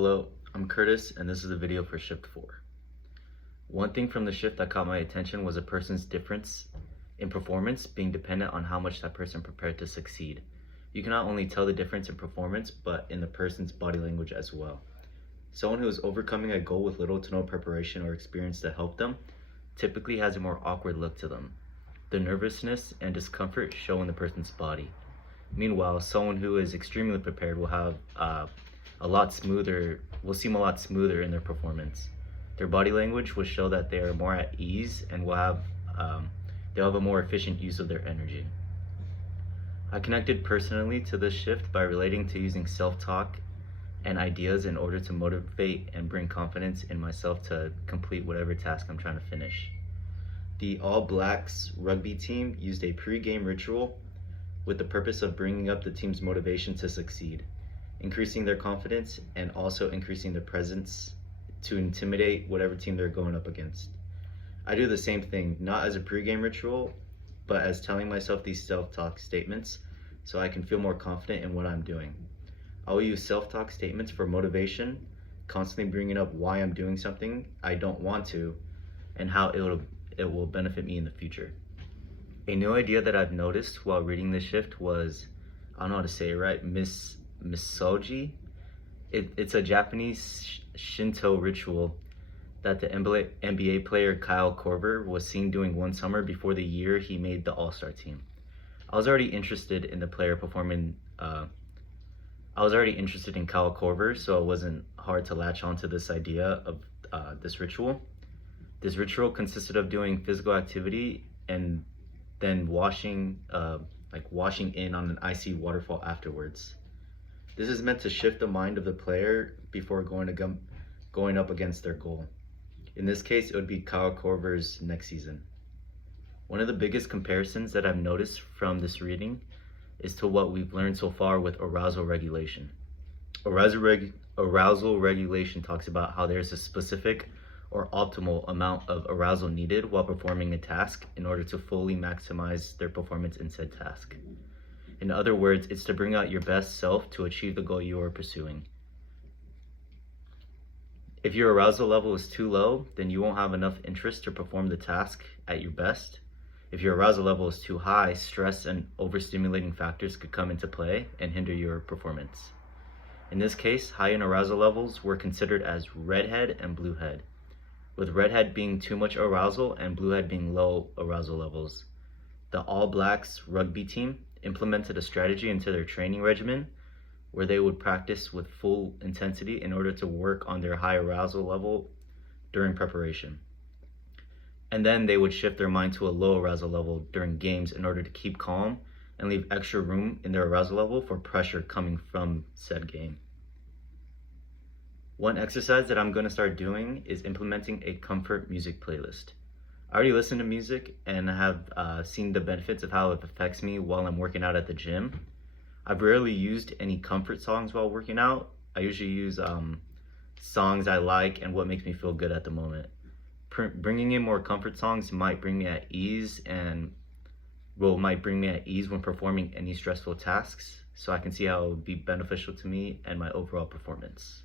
Hello, I'm Curtis, and this is a video for Shift 4. One thing from the shift that caught my attention was a person's difference in performance being dependent on how much that person prepared to succeed. You can not only tell the difference in performance, but in the person's body language as well. Someone who is overcoming a goal with little to no preparation or experience to help them typically has a more awkward look to them. The nervousness and discomfort show in the person's body. Meanwhile, someone who is extremely prepared will have will seem a lot smoother in their performance. Their body language will show that they are more at ease and they'll have a more efficient use of their energy. I connected personally to this shift by relating to using self-talk and ideas in order to motivate and bring confidence in myself to complete whatever task I'm trying to finish. The All Blacks rugby team used a pre-game ritual with the purpose of bringing up the team's motivation to succeed, increasing their confidence, and also increasing their presence to intimidate whatever team they're going up against. I do the same thing, not as a pregame ritual, but as telling myself these self-talk statements so I can feel more confident in what I'm doing. I will use self-talk statements for motivation, constantly bringing up why I'm doing something I don't want to and how it will benefit me in the future. A new idea that I've noticed while reading this shift was, I don't know how to say it right, misogi. It's a Japanese Shinto ritual that the NBA player Kyle Korver was seen doing one summer before the year he made the All-Star team. I was already interested in Kyle Korver, so it wasn't hard to latch onto this idea of this ritual. This ritual consisted of doing physical activity and then washing in on an icy waterfall afterwards. This is meant to shift the mind of the player before going up against their goal. In this case, it would be Kyle Korver's next season. One of the biggest comparisons that I've noticed from this reading is to what we've learned so far with arousal regulation. Arousal regulation talks about how there's a specific or optimal amount of arousal needed while performing a task in order to fully maximize their performance in said task. In other words, it's to bring out your best self to achieve the goal you are pursuing. If your arousal level is too low, then you won't have enough interest to perform the task at your best. If your arousal level is too high, stress and overstimulating factors could come into play and hinder your performance. In this case, high in arousal levels were considered as redhead and bluehead, with redhead being too much arousal and bluehead being low arousal levels. The All Blacks rugby team implemented a strategy into their training regimen where they would practice with full intensity in order to work on their high arousal level during preparation. And then they would shift their mind to a low arousal level during games in order to keep calm and leave extra room in their arousal level for pressure coming from said game. One exercise that I'm going to start doing is implementing a comfort music playlist. I already listen to music and have seen the benefits of how it affects me while I'm working out at the gym. I've rarely used any comfort songs while working out. I usually use songs I like and what makes me feel good at the moment. Bringing in more comfort songs might bring me at ease when performing any stressful tasks, so I can see how it would be beneficial to me and my overall performance.